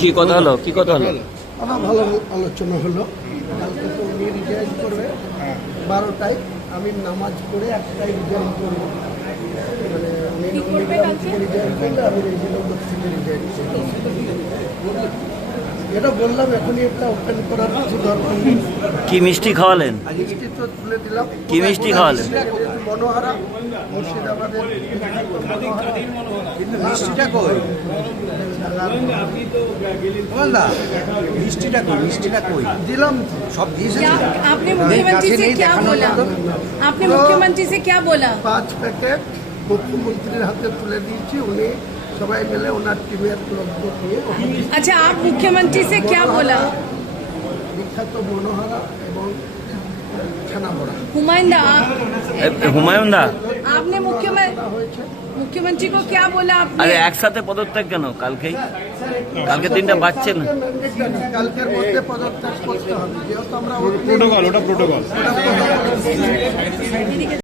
কি কথা হলো? কি কথা হলো? আমার ভালো আলোচনা হলো। কালকে তো উনি রিজাইন করবে 12টায়, আমি নামাজ পড়ে 1টায় রিজাইন করবো। মানে উনি নন্দীগ্রাম থেকে রিজাইন করলে আমি রেজিনগর থেকে রিজাইন করবো। এটা বললাম, এখনই একটা ওপেন করার কিছু দরকার নেই। কি মিষ্টি খাওয়ালেন? মিষ্টি তো তুলে দিলাম। কি মিষ্টি খাওয়ালেন? মনোহারা, মুর্শিদাবাদের মিষ্টিটা কই? মিষ্টিটা কই? মিষ্টিটা কই? দিলাম। সব দিয়েছে। आपने मुख्यमंत्री से क्या बोला? आपने मुख्यमंत्री से क्या बोला? 5 প্যাকেট মুখ্যমন্ত্রীর হাতে তুলে দিয়েছি। উনি সবাই মিলে ওনার টিমের লোকদের নিয়ে अच्छा, आप मुख्यमंत्री से क्या बोला? বিখ্যাত মনোহারা এবং ছানাবড়া हुमायूं दा, হুমায়ুন দা, आपने मुख्यमंत्री को क्या बोला आपने? আরে একসাথে পদত্যাগ কেন? কালকে দিনটা বাঁচছে না। কালকের মধ্যে পদত্যাগ করতে হবে, যেহেতু আমরা প্রোটোকল।